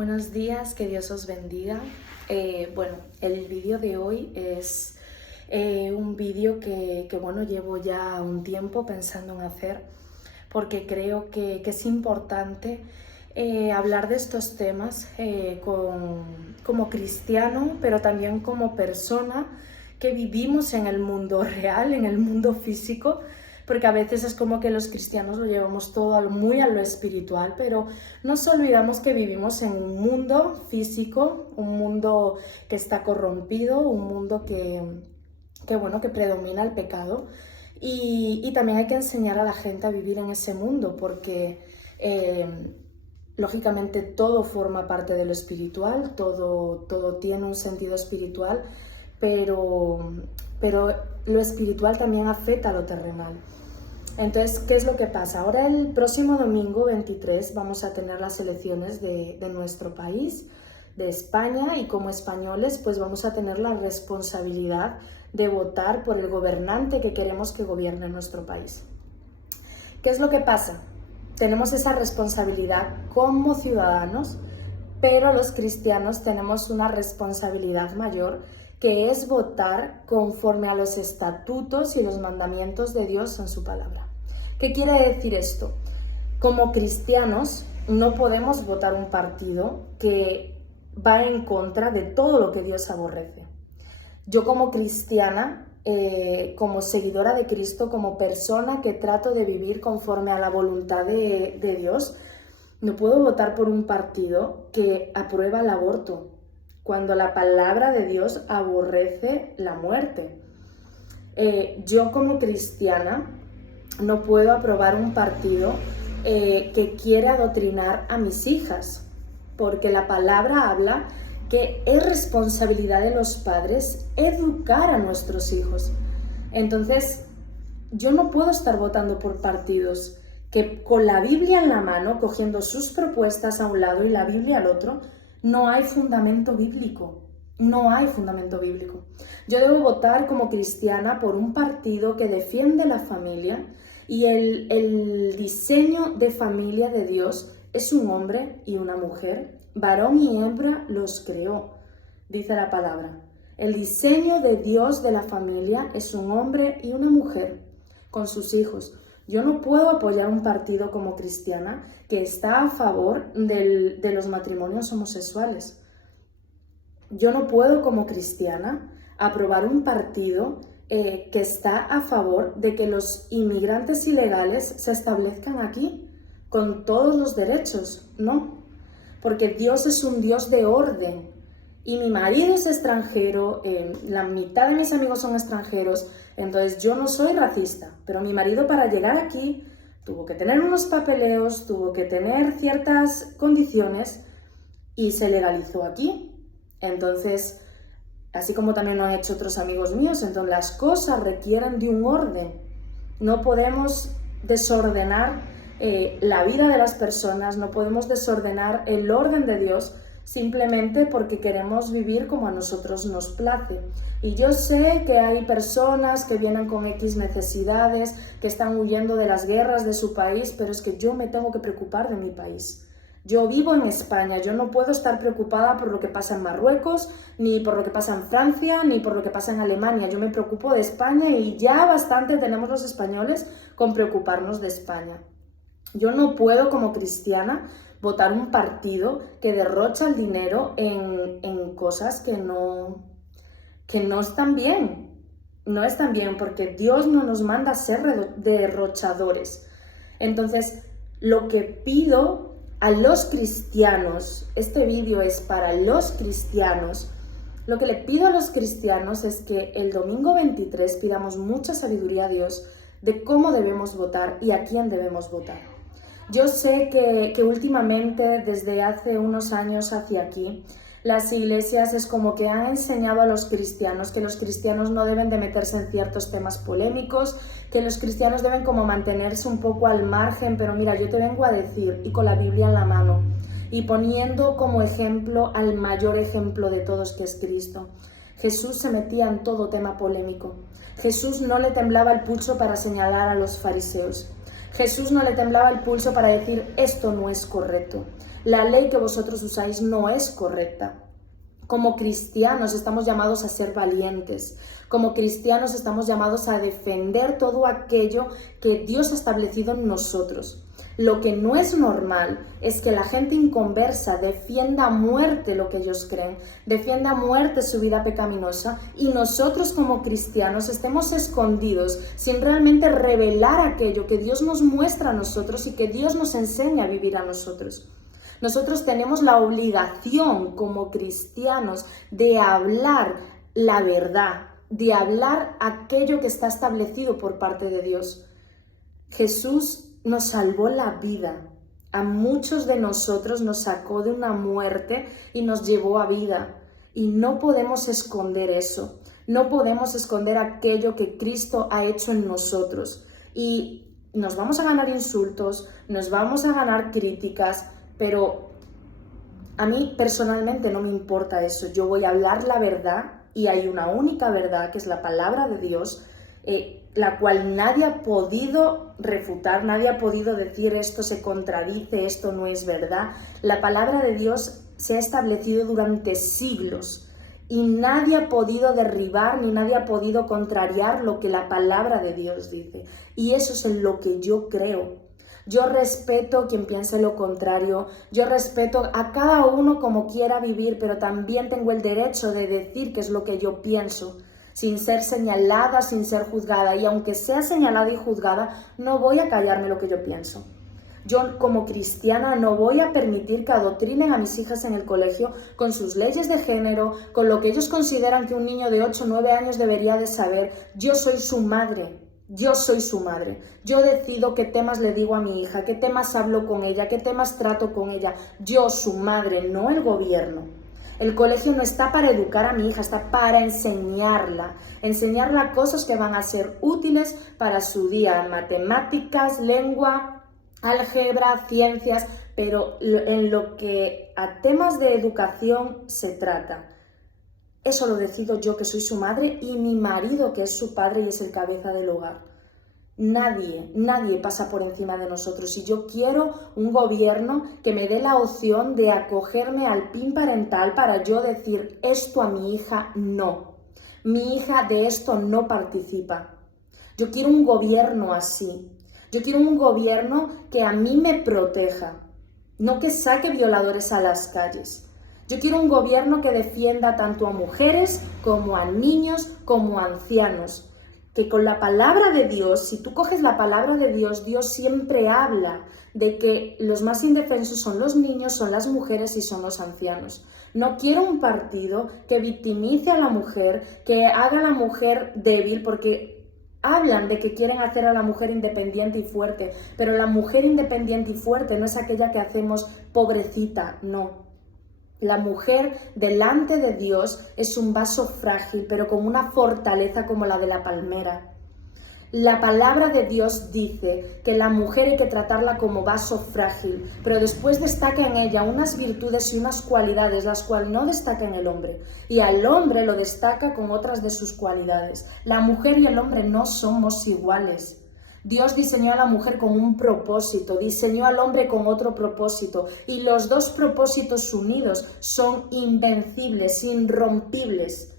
Buenos días, que Dios os bendiga. El vídeo de hoy es un vídeo que llevo ya un tiempo pensando en hacer, porque creo que es importante hablar de estos temas como cristiano, pero también como persona que vivimos en el mundo real, en el mundo físico, porque a veces es como que los cristianos lo llevamos todo muy a lo espiritual, pero nos olvidamos que vivimos en un mundo físico, un mundo que está corrompido, un mundo que predomina el pecado, y también hay que enseñar a la gente a vivir en ese mundo, porque lógicamente todo forma parte de lo espiritual, todo tiene un sentido espiritual, pero lo espiritual también afecta a lo terrenal. Entonces, ¿qué es lo que pasa? Ahora el próximo domingo 23 vamos a tener las elecciones de nuestro país, de España, y como españoles pues vamos a tener la responsabilidad de votar por el gobernante que queremos que gobierne nuestro país. ¿Qué es lo que pasa? Tenemos esa responsabilidad como ciudadanos, pero los cristianos tenemos una responsabilidad mayor, que es votar conforme a los estatutos y los mandamientos de Dios en su palabra. ¿Qué quiere decir esto? Como cristianos no podemos votar un partido que va en contra de todo lo que Dios aborrece. Yo como cristiana, como seguidora de Cristo, como persona que trato de vivir conforme a la voluntad de Dios, no puedo votar por un partido que aprueba el aborto, cuando la palabra de Dios aborrece la muerte. Yo como cristiana no puedo aprobar un partido que quiere adoctrinar a mis hijas, porque la palabra habla que es responsabilidad de los padres educar a nuestros hijos. Entonces, yo no puedo estar votando por partidos que con la Biblia en la mano, cogiendo sus propuestas a un lado y la Biblia al otro, no hay fundamento bíblico. No hay fundamento bíblico. Yo debo votar como cristiana por un partido que defiende la familia, y el diseño de familia de Dios es un hombre y una mujer, varón y hembra los creó, dice la palabra. El diseño de Dios de la familia es un hombre y una mujer con sus hijos. Yo no puedo apoyar un partido como cristiana que está a favor de los matrimonios homosexuales. Yo no puedo como cristiana aprobar un partido que está a favor de que los inmigrantes ilegales se establezcan aquí con todos los derechos, no. Porque Dios es un Dios de orden. Y mi marido es extranjero, la mitad de mis amigos son extranjeros, entonces yo no soy racista, pero mi marido para llegar aquí tuvo que tener unos papeleos, tuvo que tener ciertas condiciones y se legalizó aquí. Entonces, así como también lo han hecho otros amigos míos, entonces las cosas requieren de un orden. No podemos desordenar la vida de las personas, no podemos desordenar el orden de Dios, simplemente porque queremos vivir como a nosotros nos place. Y yo sé que hay personas que vienen con X necesidades, que están huyendo de las guerras de su país, pero es que yo me tengo que preocupar de mi país. Yo vivo en España, yo no puedo estar preocupada por lo que pasa en Marruecos, ni por lo que pasa en Francia, ni por lo que pasa en Alemania. Yo me preocupo de España y ya bastante tenemos los españoles con preocuparnos de España. Yo no puedo como cristiana votar un partido que derrocha el dinero en cosas que no están bien. No están bien, porque Dios no nos manda a ser derrochadores. Entonces, lo que pido a los cristianos, este vídeo es para los cristianos, lo que le pido a los cristianos es que el domingo 23 pidamos mucha sabiduría a Dios de cómo debemos votar y a quién debemos votar. Yo sé que últimamente, desde hace unos años hacia aquí, las iglesias es como que han enseñado a los cristianos que los cristianos no deben de meterse en ciertos temas polémicos, que los cristianos deben como mantenerse un poco al margen, pero mira, yo te vengo a decir, y con la Biblia en la mano, y poniendo como ejemplo al mayor ejemplo de todos, que es Cristo. Jesús se metía en todo tema polémico. Jesús no le temblaba el pulso para señalar a los fariseos. Jesús no le temblaba el pulso para decir, esto no es correcto. La ley que vosotros usáis no es correcta. Como cristianos estamos llamados a ser valientes. Como cristianos estamos llamados a defender todo aquello que Dios ha establecido en nosotros. Lo que no es normal es que la gente inconversa defienda a muerte lo que ellos creen, defienda a muerte su vida pecaminosa y nosotros como cristianos estemos escondidos sin realmente revelar aquello que Dios nos muestra a nosotros y que Dios nos enseña a vivir a nosotros. Nosotros tenemos la obligación como cristianos de hablar la verdad, de hablar aquello que está establecido por parte de Dios. Jesús nos salvó la vida. A muchos de nosotros nos sacó de una muerte y nos llevó a vida. Y no podemos esconder eso. No podemos esconder aquello que Cristo ha hecho en nosotros. Y nos vamos a ganar insultos, nos vamos a ganar críticas, pero a mí personalmente no me importa eso. Yo voy a hablar la verdad y hay una única verdad que es la palabra de Dios, la cual nadie ha podido refutar, nadie ha podido decir esto se contradice, esto no es verdad. La palabra de Dios se ha establecido durante siglos y nadie ha podido derribar ni nadie ha podido contrariar lo que la palabra de Dios dice. Y eso es en lo que yo creo. Yo respeto quien piense lo contrario, yo respeto a cada uno como quiera vivir, pero también tengo el derecho de decir qué es lo que yo pienso, sin ser señalada, sin ser juzgada. Y aunque sea señalada y juzgada, no voy a callarme lo que yo pienso. Yo como cristiana no voy a permitir que adoctrinen a mis hijas en el colegio con sus leyes de género, con lo que ellos consideran que un niño de 8 o 9 años debería de saber. Yo soy su madre. Yo soy su madre. Yo decido qué temas le digo a mi hija, qué temas hablo con ella, qué temas trato con ella. Yo, su madre, no el gobierno. El colegio no está para educar a mi hija, está para enseñarla cosas que van a ser útiles para su día, matemáticas, lengua, álgebra, ciencias, pero en lo que a temas de educación se trata. Eso lo decido yo, que soy su madre, y mi marido, que es su padre y es el cabeza del hogar. Nadie pasa por encima de nosotros. Y yo quiero un gobierno que me dé la opción de acogerme al PIN parental para yo decir esto a mi hija no. Mi hija de esto no participa. Yo quiero un gobierno así. Yo quiero un gobierno que a mí me proteja, no que saque violadores a las calles. Yo quiero un gobierno que defienda tanto a mujeres como a niños como a ancianos. Que con la palabra de Dios, si tú coges la palabra de Dios, Dios siempre habla de que los más indefensos son los niños, son las mujeres y son los ancianos. No quiero un partido que victimice a la mujer, que haga a la mujer débil, porque hablan de que quieren hacer a la mujer independiente y fuerte, pero la mujer independiente y fuerte no es aquella que hacemos pobrecita, no. La mujer delante de Dios es un vaso frágil, pero con una fortaleza como la de la palmera. La palabra de Dios dice que la mujer hay que tratarla como vaso frágil, pero después destaca en ella unas virtudes y unas cualidades, las cuales no destaca en el hombre. Y al hombre lo destaca con otras de sus cualidades. La mujer y el hombre no somos iguales. Dios diseñó a la mujer con un propósito, diseñó al hombre con otro propósito, y los dos propósitos unidos son invencibles, irrompibles.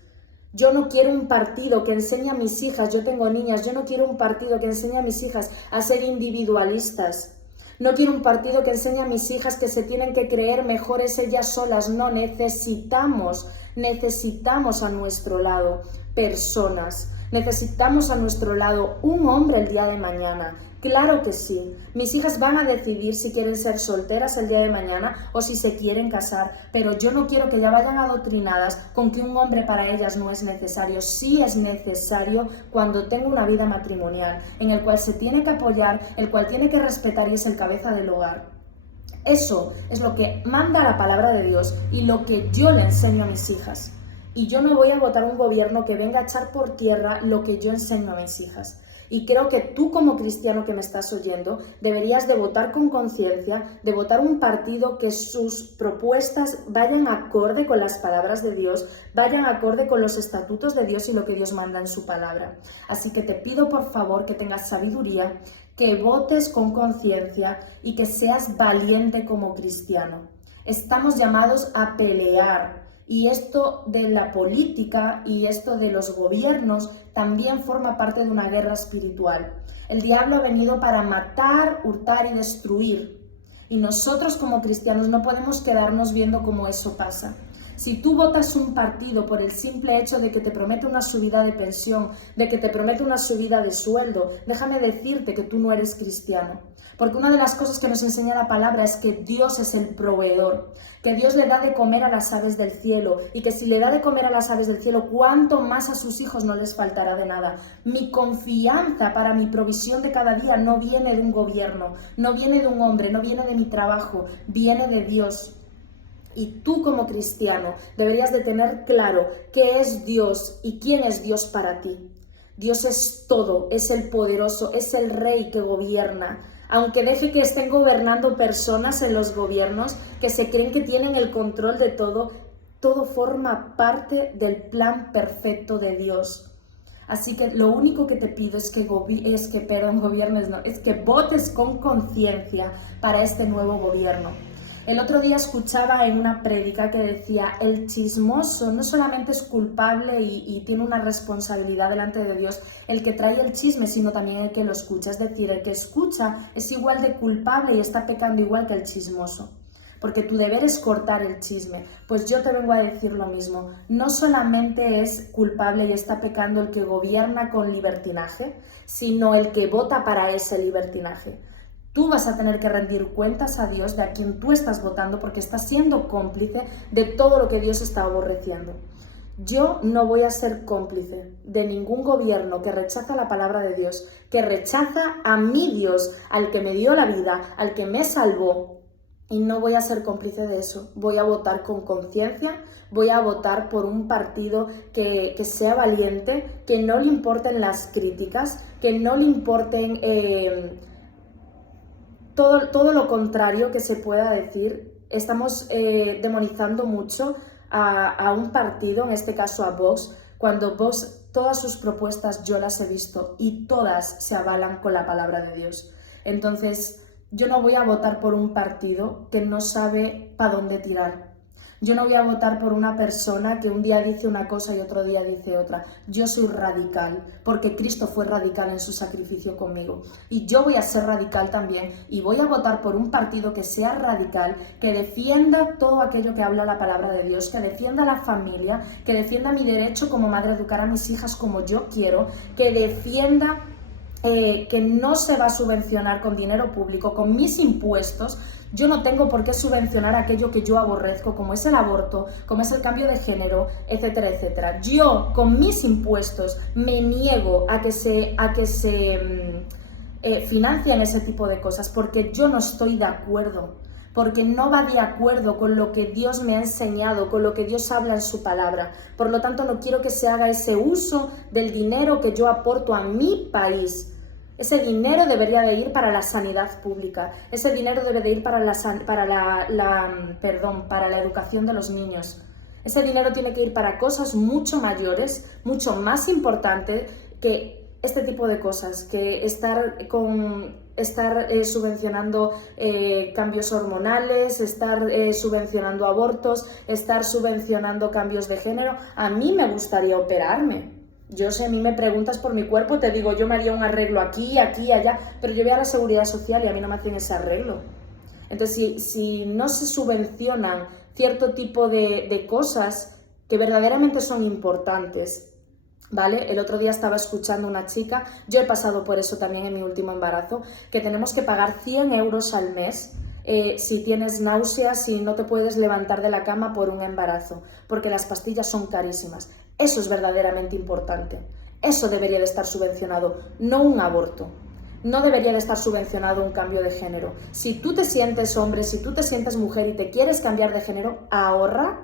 Yo no quiero un partido que enseñe a mis hijas, yo tengo niñas, yo no quiero un partido que enseñe a mis hijas a ser individualistas. No quiero un partido que enseñe a mis hijas que se tienen que creer mejores ellas solas. No, necesitamos a nuestro lado personas. Necesitamos a nuestro lado un hombre el día de mañana. Claro que sí. Mis hijas van a decidir si quieren ser solteras el día de mañana o si se quieren casar, pero yo no quiero que ya vayan adoctrinadas con que un hombre para ellas no es necesario. Sí es necesario cuando tenga una vida matrimonial, en el cual se tiene que apoyar, el cual tiene que respetar y es el cabeza del hogar. Eso es lo que manda la palabra de Dios y lo que yo le enseño a mis hijas. Y yo no voy a votar un gobierno que venga a echar por tierra lo que yo enseño a mis hijas. Y creo que tú como cristiano que me estás oyendo deberías de votar con conciencia, de votar un partido que sus propuestas vayan acorde con las palabras de Dios, vayan acorde con los estatutos de Dios y lo que Dios manda en su palabra. Así que te pido por favor que tengas sabiduría, que votes con conciencia y que seas valiente como cristiano. Estamos llamados a pelear, y esto de la política y esto de los gobiernos también forma parte de una guerra espiritual. El diablo ha venido para matar, hurtar y destruir, y nosotros como cristianos no podemos quedarnos viendo cómo eso pasa. Si tú votas un partido por el simple hecho de que te promete una subida de pensión, de que te promete una subida de sueldo, déjame decirte que tú no eres cristiano. Porque una de las cosas que nos enseña la palabra es que Dios es el proveedor, que Dios le da de comer a las aves del cielo, y que si le da de comer a las aves del cielo, cuánto más a sus hijos no les faltará de nada. Mi confianza para mi provisión de cada día no viene de un gobierno, no viene de un hombre, no viene de mi trabajo, viene de Dios. Y tú como cristiano deberías de tener claro qué es Dios y quién es Dios para ti. Dios es todo, es el poderoso, es el rey que gobierna. Aunque deje que estén gobernando personas en los gobiernos que se creen que tienen el control de todo, todo forma parte del plan perfecto de Dios. Así que lo único que te pido es que votes con conciencia para este nuevo gobierno. El otro día escuchaba en una prédica que decía: el chismoso no solamente es culpable y tiene una responsabilidad delante de Dios el que trae el chisme, sino también el que lo escucha. Es decir, el que escucha es igual de culpable y está pecando igual que el chismoso. Porque tu deber es cortar el chisme. Pues yo te vengo a decir lo mismo. No solamente es culpable y está pecando el que gobierna con libertinaje, sino el que vota para ese libertinaje. Tú vas a tener que rendir cuentas a Dios de a quien tú estás votando, porque estás siendo cómplice de todo lo que Dios está aborreciendo. Yo no voy a ser cómplice de ningún gobierno que rechaza la palabra de Dios, que rechaza a mi Dios, al que me dio la vida, al que me salvó, y no voy a ser cómplice de eso. Voy a votar con conciencia, voy a votar por un partido que sea valiente, que no le importen las críticas, que no le importen todo lo contrario que se pueda decir. Estamos demonizando mucho a un partido, en este caso a Vox, cuando Vox, todas sus propuestas yo las he visto y todas se avalan con la palabra de Dios. Entonces, yo no voy a votar por un partido que no sabe para dónde tirar. Yo no voy a votar por una persona que un día dice una cosa y otro día dice otra. Yo soy radical, porque Cristo fue radical en su sacrificio conmigo. Y yo voy a ser radical también, y voy a votar por un partido que sea radical, que defienda todo aquello que habla la palabra de Dios, que defienda la familia, que defienda mi derecho como madre a educar a mis hijas como yo quiero, que defienda que no se va a subvencionar con dinero público, con mis impuestos. Yo no tengo por qué subvencionar aquello que yo aborrezco, como es el aborto, como es el cambio de género, etcétera, etcétera. Yo, con mis impuestos, me niego a que se financien ese tipo de cosas, porque yo no estoy de acuerdo, porque no va de acuerdo con lo que Dios me ha enseñado, con lo que Dios habla en su palabra. Por lo tanto, no quiero que se haga ese uso del dinero que yo aporto a mi país. Ese dinero debería de ir para la sanidad pública, ese dinero debe de ir para la educación de los niños. Ese dinero tiene que ir para cosas mucho mayores, mucho más importantes que este tipo de cosas, que estar subvencionando cambios hormonales, estar subvencionando abortos, estar subvencionando cambios de género. A mí me gustaría operarme. Yo, si a mí me preguntas por mi cuerpo, te digo, yo me haría un arreglo aquí, allá, pero yo voy a la seguridad social y a mí no me hacen ese arreglo. Entonces, si no se subvencionan cierto tipo de cosas que verdaderamente son importantes, ¿vale? El otro día estaba escuchando una chica, yo he pasado por eso también en mi último embarazo, que tenemos que pagar 100 euros al mes si tienes náuseas, si no te puedes levantar de la cama por un embarazo, porque las pastillas son carísimas. Eso es verdaderamente importante. Eso debería de estar subvencionado, no un aborto. No debería de estar subvencionado un cambio de género. Si tú te sientes hombre, si tú te sientes mujer y te quieres cambiar de género, ahorra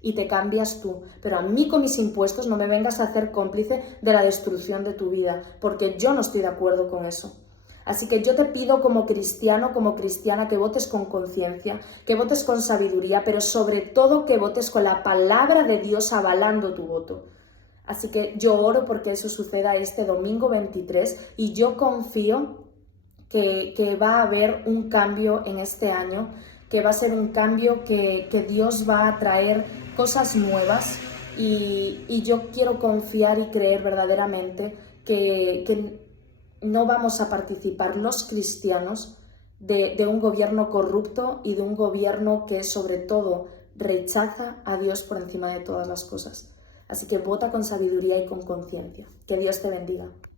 y te cambias tú. Pero a mí con mis impuestos no me vengas a hacer cómplice de la destrucción de tu vida, porque yo no estoy de acuerdo con eso. Así que yo te pido como cristiano, como cristiana, que votes con conciencia, que votes con sabiduría, pero sobre todo que votes con la palabra de Dios avalando tu voto. Así que yo oro porque eso suceda este domingo 23 y yo confío que va a haber un cambio en este año, que va a ser un cambio que Dios va a traer cosas nuevas y yo quiero confiar y creer verdaderamente que no vamos a participar los cristianos de un gobierno corrupto y de un gobierno que sobre todo rechaza a Dios por encima de todas las cosas. Así que vota con sabiduría y con conciencia. Que Dios te bendiga.